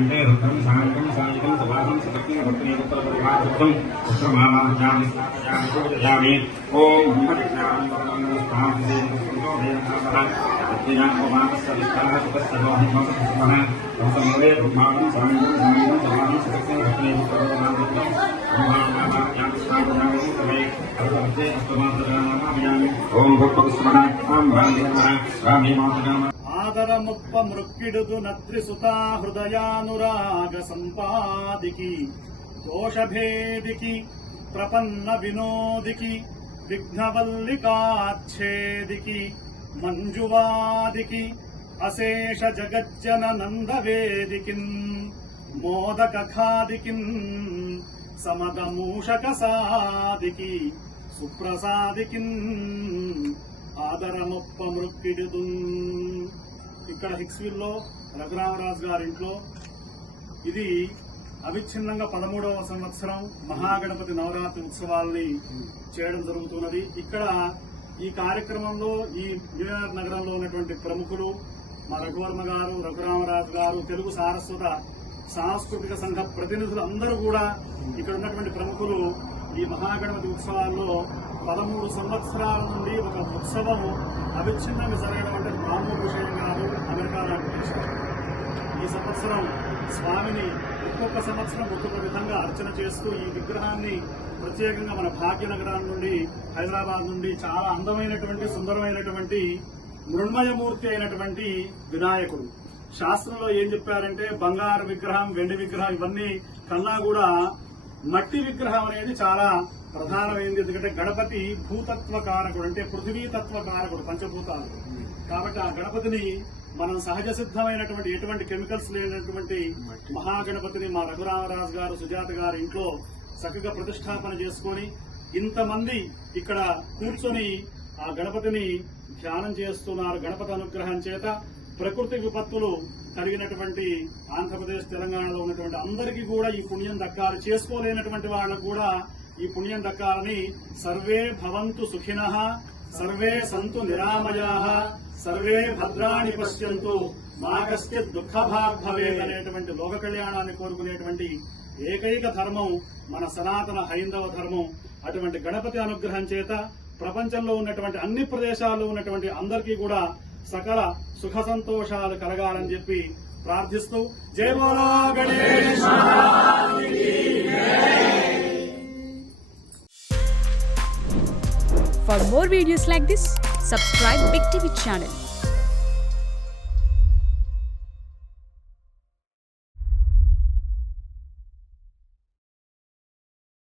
కంటే రుద్రం సాంగం సాంగం సవాహం సపత్ని భక్తి పుత్రపరివారం పుత్రమామాజామి పూజయామి ఓం బ్రహ్మవిజ్ఞానం స్థాపితే సంతోషేనః అత్తినాపమానస్సవిష్టాః సుఖస్సర్వహిమోసః సంసమేవే బ్రహ్మాణం సాంగం సాంగం సవాహం సపత్ని భక్తి పుత్రపరివారం బ్రహ్మామాజామి స్థాపయామి సమే అర్ధవతే అస్తమాతరామాయామి ఓం భక్తస్మరణ ఓం రామే మాతరామ ఆదరముప్ప మృక్కిడుదు నత్రిసుతా హృదయానురాగ సంపాదికి దోషభేదికి ప్రపన్న వినోదికి విఘ్నవల్లికాచ్ఛేదికి మంజువాదికి అశేష జగజ్జన నందవేదికిన్ మోదకఖాదికిన్ సమదమూషక సాదికి సుప్రసాదికిన్ ఆదరముప్ప మృక్కిడుదు. ఇక్కడ హిక్స్విల్లో రఘురామరాజు గారింట్లో ఇది అవిచ్ఛిన్నంగా 13వ సంవత్సరం మహాగణపతి నవరాత్రి ఉత్సవాల్ని చేయడం జరుగుతున్నది. ఇక్కడ ఈ కార్యక్రమంలో ఈ న్యూయార్క్ నగరంలో ఉన్నటువంటి ప్రముఖులు మా రఘువర్మ గారు, రఘురామరాజు గారు, తెలుగు సారస్వత సాంస్కృతిక సంఘ ప్రతినిధులు అందరూ కూడా ఇక్కడ ఉన్నటువంటి ప్రముఖులు ఈ మహాగణపతి ఉత్సవాల్లో 13 సంవత్సరాల నుండి ఒక ఉత్సవం అవిచ్ఛిన్నంగా జరగడం అంటే మామూలు విషయం కాదు. అమెరికా లాంటి దేశం ఈ సంవత్సరం స్వామిని ఒక్కొక్క సంవత్సరం ఒక్కొక్క విధంగా అర్చన చేస్తూ ఈ విగ్రహాన్ని ప్రత్యేకంగా మన భాగ్యనగరం నుండి, హైదరాబాద్ నుండి చాలా అందమైనటువంటి సుందరమైనటువంటి మృణ్మయమూర్తి అయినటువంటి వినాయకుడు. శాస్త్రంలో ఏం చెప్పారంటే బంగారు విగ్రహం, వెండి విగ్రహం ఇవన్నీ కన్నా కూడా మట్టి విగ్రహం అనేది చాలా ప్రధానమైంది. ఎందుకంటే గణపతి భూతత్వ కారకుడు, అంటే పృథివీతత్వ కారకుడు, పంచభూతాలు. కాబట్టి ఆ గణపతిని మనం సహజ సిద్ధమైనటువంటి ఎటువంటి కెమికల్స్ లేనటువంటి మహాగణపతిని మా రఘురామరాజు గారు, సుజాత గారు ఇంట్లో చక్కగా ప్రతిష్టాపన చేసుకుని ఇంతమంది ఇక్కడ కూర్చొని ఆ గణపతిని ధ్యానం చేస్తున్నారు. గణపతి అనుగ్రహం చేత ప్రకృతి విపత్తులు కలిగినటువంటి ఆంధ్రప్రదేశ్, తెలంగాణలో ఉన్నటువంటి అందరికీ కూడా ఈ పుణ్యం దక్కాలి. చేసుకోలేనటువంటి వాళ్ళకు కూడా ఈ పుణ్యం దక్కాలని సర్వే భవంతు సుఖినః, సర్వే సంతు నిరామయాః, సర్వే భద్రాణి పశ్యంతు, మా కశ్చిత్ దుఃఖభాగ్ భవేత్ అనేటువంటి లోక కళ్యాణాన్ని కోరుకునేటువంటి ఏకైక ధర్మం మన సనాతన హైందవ ధర్మం. అటువంటి గణపతి అనుగ్రహం చేత ప్రపంచంలో ఉన్నటువంటి అన్ని ప్రదేశాల్లో ఉన్నటువంటి అందరికీ కూడా సకల సుఖ సంతోషాలు కలగాలని చెప్పి ప్రార్థిస్తూ జై బోలో Ganesha. For more videos like this, subscribe Big TV channel.